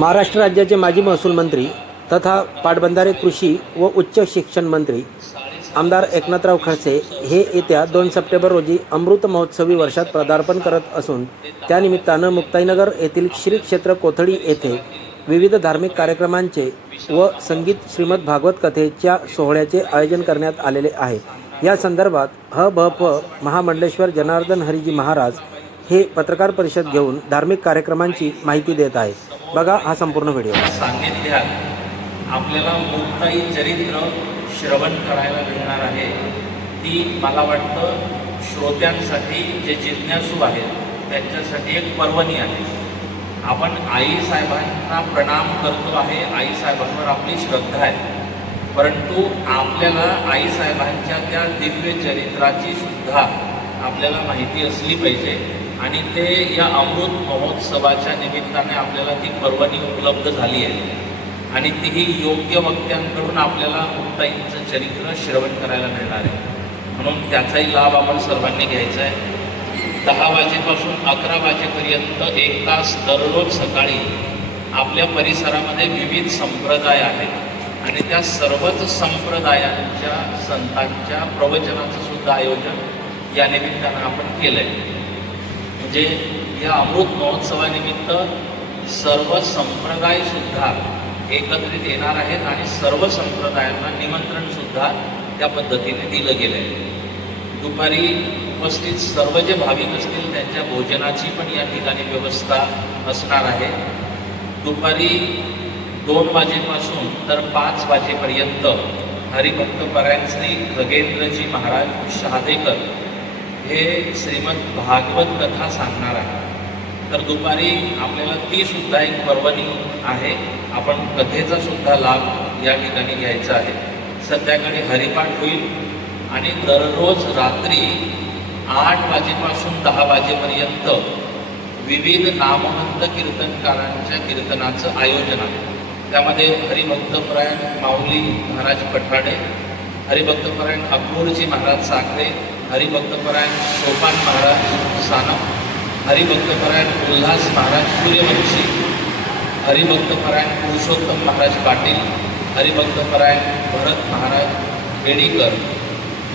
महाराष्ट्र राज्याचे माजी महसूल मंत्री तथा पाटबंधारे कृषी व उच्च शिक्षण मंत्री आमदार एकनाथराव खडसे हे येत्या 2 सप्टेंबर रोजी अमृत महोत्सवी वर्षात पदार्पण करत असून त्यानिमित्तानं मुक्ताईनगर येथील श्री क्षेत्र कोथळी येथे विविध धार्मिक कार्यक्रमांचे व संगीत श्रीमद भागवत कथेच्या सोहळ्याचे आयोजन करण्यात आलेले आहे। या संदर्भात ह.भ.प. महामंडलेश्वर जनार्दन हरीजी महाराज हे पत्रकार परिषद घेऊन धार्मिक कार्यक्रमांची माहिती देत आहे। बघा हा संपूर्ण व्हिडिओ। सान्निध्यात आपल्याला मुक्ताई चरित्र श्रवण करायला मिळणार आहे। ती मला वाटतं श्रोत्यांसाठी जे जिज्ञासू आहेत त्यांच्यासाठी एक पर्वणी आहे। आपण आई साहेबांना प्रणाम करतो आहे, आई साहेबांवर आपली श्रद्धा आहे, परंतु आपल्याला आई साहेबांच्या त्या दिव्य चरित्राची सुद्धा आपल्याला माहिती असली पाहिजे आणि ते या अमृत महोत्सवाच्या निमित्ताने आपल्याला ती पर्वणी उपलब्ध झाली आहे आणि तीही योग्य वक्त्यांकडून आपल्याला मुक्ताईंचं चरित्र श्रवण करायला मिळणार आहे। म्हणून त्याचाही लाभ आपण सर्वांनी घ्यायचा आहे। 10 वाजेपासून 11 वाजेपर्यंत 1 तास दररोज सकाळी आपल्या परिसरामध्ये विविध संप्रदाय आहेत आणि त्या सर्वच संप्रदायांच्या संतांच्या प्रवचनाचं सुद्धा आयोजन या निमित्तानं आपण केलं आहे। म्हणजे या अमृत महोत्सवानिमित्त सर्व संप्रदायसुद्धा एकत्रित येणार आहेत आणि सर्व संप्रदायांना निमंत्रणसुद्धा त्या पद्धतीने दिलं गेलं आहे। दुपारी उपस्थित सर्व जे भाविक असतील त्यांच्या भोजनाची पण या ठिकाणी व्यवस्था असणार आहे। दुपारी 2 वाजेपासून तर 5 वाजेपर्यंत हरिभक्तपरायण श्री खगेंद्रजी महाराज शहादेकर हे श्रीमद भागवत कथा सांगणार आहे। तर दुपारी आपल्याला ती सुद्धा एक पर्वणी आहे, आपण कथेचा सुद्धा लाभ या ठिकाणी घ्यायचा आहे। संध्याकाळी हरिपाठ होईल आणि दररोज रात्री 8 वाजेपासून 10 वाजेपर्यंत विविध नामवंत कीर्तनकारांच्या कीर्तनाचं आयोजन आहे। त्यामध्ये हरिभक्तपरायण माऊली महाराज पठाडे, हरिभक्तपरायण अक्रोडजी महाराज साखरे, हरिभक्तपरायण सोपान महाराज सानप, हरिभक्तपरायण उल्हास महाराज सूर्यवंशी, हरिभक्तपरायण पुरुषोत्तम महाराज पाटील, हरिभक्तपरायण भरत महाराज हेडीकर,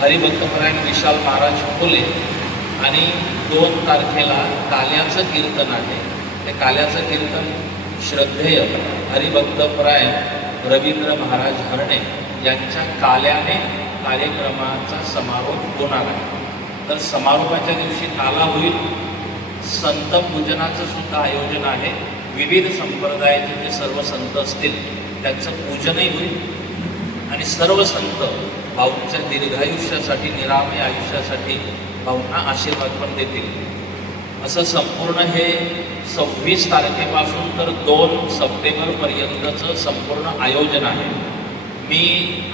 हरिभक्तपरायण विशाल महाराज फुले आणि 2 तारखेला काल्याचं कीर्तन आहे। ते काल्याचं कीर्तन श्रद्धेय हरिभक्तपरायण रवींद्र महाराज हरणे यांच्या काल्याने कार्यक्रमाचा समारोप होणार आहे। तर समारोपाच्या दिवशी काला होईल, संत पूजनाचं सुद्धा आयोजन आहे। विविध संप्रदायाचे जे सर्व संत असतील त्यांचं पूजनही होईल आणि सर्व संत भाऊंच्या दीर्घायुष्यासाठी, निरामय आयुष्यासाठी भाऊंना आशीर्वाद पण देतील। असं संपूर्ण हे 26 तारखेपासून तर 2 सप्टेंबरपर्यंतचं संपूर्ण आयोजन आहे। मी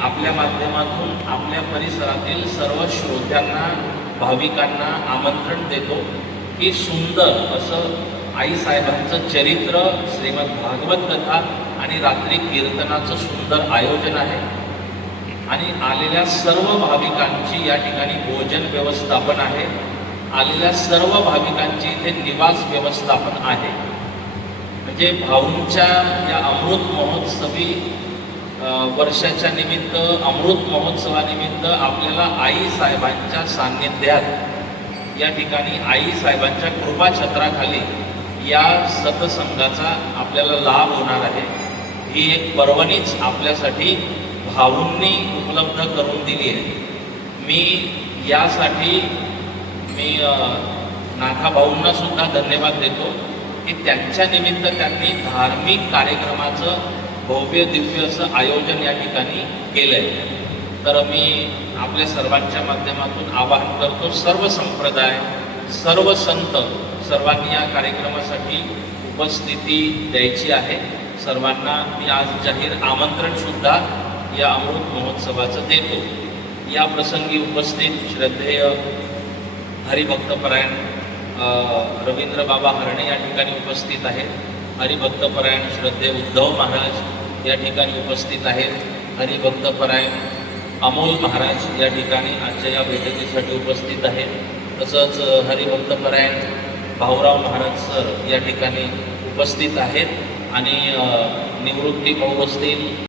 आपल्या माध्यमातून आपल्या परिसरातील सर्व श्रोत्यांना, भाविकांना आमंत्रण देतो की सुंदर असं आईसाहेबांचं चरित्र, श्रीमद भागवत कथा आणि रात्री कीर्तनाचं सुंदर आयोजन आहे आणि आलेल्या सर्व भाविकांची या ठिकाणी भोजन व्यवस्थापन आहे। आलेल्या सर्व भाविकांची इथे निवास व्यवस्थापन आहे। म्हणजे भाऊंच्या या अमृत महोत्सवी वर्षाच्या निमित्त, अमृत महोत्सवानिमित्त आपल्याला आई साहेबांच्या सान्निध्यात या ठिकाणी आई साहेबांच्या कृपाछत्राखाली या सत्संगाचा आपल्याला लाभ होणार आहे। ही एक पर्वणीच आपल्यासाठी भाऊंनी उपलब्ध करून दिली आहे। मी यासाठी नाथा भाऊंना सुद्धा धन्यवाद देतो की त्यांच्या निमित्त त्यांनी धार्मिक कार्यक्रमाचं भव्य दिव्य असं आयोजन या ठिकाणी केलं आहे। तर मी आपल्या सर्वांच्या माध्यमातून आवाहन करतो, सर्व संप्रदाय, सर्व संत, सर्वांनी या कार्यक्रमासाठी उपस्थिती द्यायची आहे। सर्वांना मी आज जाहीर आमंत्रणसुद्धा या अमृत महोत्सवाचं देतो। या प्रसंगी उपस्थित श्रद्धेय हरिभक्तपरायण रवींद्र बाबा हरणे या ठिकाणी उपस्थित आहेत। हरिभक्तपरायण श्रद्धेय उद्धव महाराज या ठिकाणी उपस्थित आहेत। हरिभक्तपरायण अमोल महाराज या ठिकाणी आजच्या या बैठकीसाठी उपस्थित आहेत। तसंच हरिभक्तपरायण भाऊराव महाराज सर या ठिकाणी उपस्थित आहेत आणि निवृत्ती भाऊ असतील,